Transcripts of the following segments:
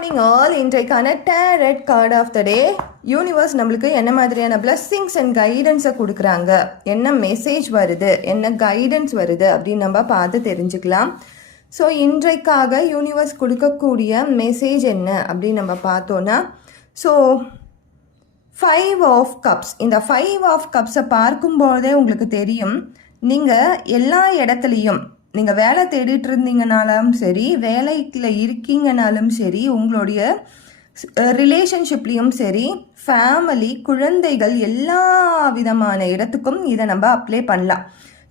Morning all. இன்றைக்கான tarot card of the day. Universe நம்மளுக்கு என்ன மாதிரியான பிளஸ்ஸிங்ஸ் அண்ட் கைடன்ஸை கொடுக்குறாங்க, என்ன மெசேஜ் வருது, என்ன கைடன்ஸ் வருது அப்படின்னு நம்ம பார்த்து தெரிஞ்சுக்கலாம். ஸோ இன்றைக்காக யூனிவர்ஸ் கொடுக்கக்கூடிய மெசேஜ் என்ன அப்படின்னு நம்ம பார்த்தோன்னா, ஸோ 5 ஆஃப் கப்ஸ். இந்த 5 ஆஃப் கப்ஸை பார்க்கும்போதே உங்களுக்கு தெரியும், நீங்கள் எல்லா இடத்துலையும் நீங்கள் வேலை தேடிட்டு இருந்தீங்கனாலும் சரி, வேலையில் இருக்கீங்கனாலும் சரி, உங்களுடைய ரிலேஷன்ஷிப்லேயும் சரி, ஃபேமிலி, குழந்தைகள், எல்லா விதமான இடத்துக்கும் இதை நம்ம அப்ளை பண்ணலாம்.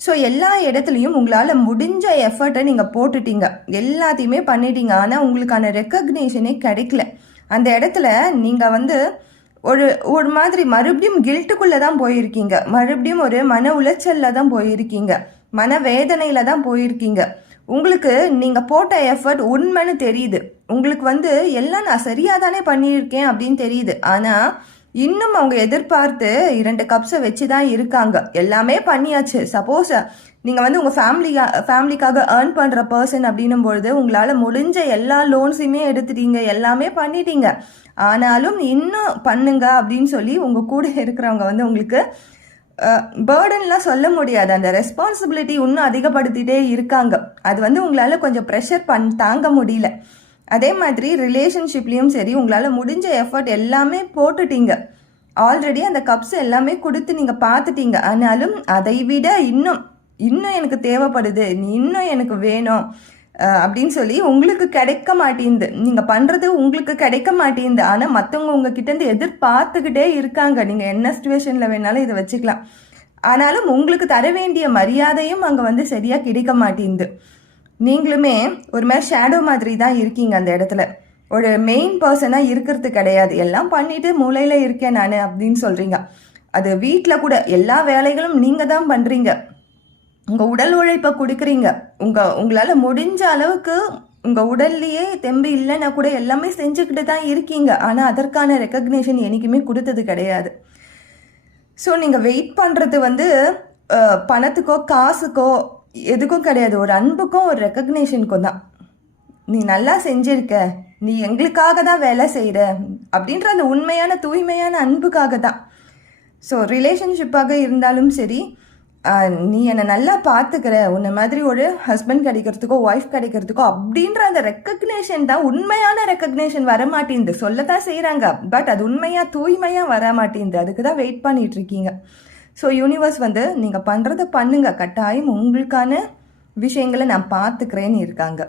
ஸோ எல்லா இடத்துலையும் உங்களால் முடிஞ்ச எஃபர்ட்டை நீங்கள் போட்டுட்டீங்க, எல்லாத்தையுமே பண்ணிட்டீங்க. ஆனால் உங்களுக்கான ரெக்கக்னேஷனே கிடைக்கல. அந்த இடத்துல நீங்கள் ஒரு மாதிரி மறுபடியும் கில்ட்டுக்குள்ளே தான் போயிருக்கீங்க, மறுபடியும் ஒரு மன உளைச்சலில் தான் போயிருக்கீங்க, மனவேதனையில் தான் போயிருக்கீங்க. உங்களுக்கு நீங்கள் போட்ட எஃபர்ட் உண்மைன்னு தெரியுது, உங்களுக்கு எல்லாம் நான் சரியாக தானே பண்ணியிருக்கேன் அப்படின்னு தெரியுது. ஆனால் இன்னும் அவங்க எதிர்பார்த்து 2 கப்ஸை வச்சு தான் இருக்காங்க. எல்லாமே பண்ணியாச்சு. சப்போஸ் நீங்கள் உங்கள் ஃபேமிலிக்காக ஏர்ன் பண்ணுற பர்சன் அப்படின்னும் பொழுது உங்களால் முடிஞ்ச எல்லா லோன்ஸையுமே எடுத்துட்டீங்க, எல்லாமே பண்ணிட்டீங்க. ஆனாலும் இன்னும் பண்ணுங்க அப்படின்னு சொல்லி உங்கள் கூட இருக்கிறவங்க உங்களுக்கு பேர்டன்லாம் சொல்ல முடியாது, அந்த ரெஸ்பான்சிபிலிட்டி இன்னும் அதிகப்படுத்திட்டே இருக்காங்க. அது உங்களால் கொஞ்சம் ப்ரெஷர் தாங்க முடியல. அதே மாதிரி ரிலேஷன்ஷிப்லேயும் சரி, உங்களால் முடிஞ்ச எஃபர்ட் எல்லாமே போட்டுட்டீங்க. ஆல்ரெடி அந்த கப்ஸ் எல்லாமே கொடுத்து நீங்கள் பார்த்துட்டீங்க. ஆனாலும் அதை விட இன்னும் எனக்கு தேவைப்படுது, நீ இன்னும் எனக்கு வேணும் அப்படின்னு சொல்லி உங்களுக்கு கிடைக்க மாட்டேங்குது. நீங்கள் பண்ணுறது உங்களுக்கு கிடைக்க மாட்டேங்குது. ஆனால் மற்றவங்க உங்ககிட்டேருந்து எதிர்பார்த்துக்கிட்டே இருக்காங்க. நீங்கள் என்ன சுச்சுவேஷனில் வேணாலும் இதை வச்சுக்கலாம். ஆனாலும் உங்களுக்கு தர வேண்டிய மரியாதையும் அங்கே சரியாக கிடைக்க மாட்டேங்குது. நீங்களுமே ஒரு மாதிரி ஷேடோ மாதிரி தான் இருக்கீங்க. அந்த இடத்துல ஒரு மெயின் பர்சனாக இருக்கிறது கிடையாது. எல்லாம் பண்ணிட்டு மூளையில் இருக்கேன் நான் அப்படின்னு சொல்கிறீங்க. அது வீட்டில் கூட எல்லா வேலைகளும் நீங்கள் தான் பண்ணுறீங்க, உங்கள் உடல் உழைப்பை கொடுக்குறீங்க. உங்களால் முடிஞ்ச அளவுக்கு உங்கள் உடல்லையே தெம்பு இல்லைன்னா கூட எல்லாமே செஞ்சுக்கிட்டு தான் இருக்கீங்க. ஆனால் அதற்கான ரெக்கக்னேஷன் என்றைக்குமே கொடுத்தது கிடையாது. ஸோ நீங்கள் வெயிட் பண்ணுறது பணத்துக்கோ காசுக்கோ எதுக்கும் கிடையாது, ஒரு அன்புக்கும் ஒரு ரெக்கக்னேஷனுக்கும் தான். நீ நல்லா செஞ்சிருக்க, நீ எங்களுக்காக தான் வேலை செய்கிற அப்படின்ற அந்த உண்மையான தூய்மையான அன்புக்காக தான். ஸோ ரிலேஷன்ஷிப்பாக இருந்தாலும் சரி, நீ என்னை நல்லா பார்த்துக்கிற, உன்னை மாதிரி ஒரு ஹஸ்பண்ட் கிடைக்கிறதுக்கோ ஒய்ஃப் கிடைக்கிறதுக்கோ அப்படின்ற அந்த ரெக்கக்னேஷன் தான். உண்மையான ரெக்கக்னேஷன் வர மாட்டேங்குது. சொல்லத்தான் செய்கிறாங்க, பட் அது உண்மையாக தூய்மையாக வர மாட்டேங்குது. அதுக்கு தான் வெயிட் பண்ணிட்டு இருக்கீங்க. ஸோ யூனிவர்ஸ் நீங்கள் பண்ணுறதை பண்ணுங்க, கட்டாயம் உங்களுக்கான விஷயங்களை நான் பார்த்துக்கிறேன்னு இருக்காங்க.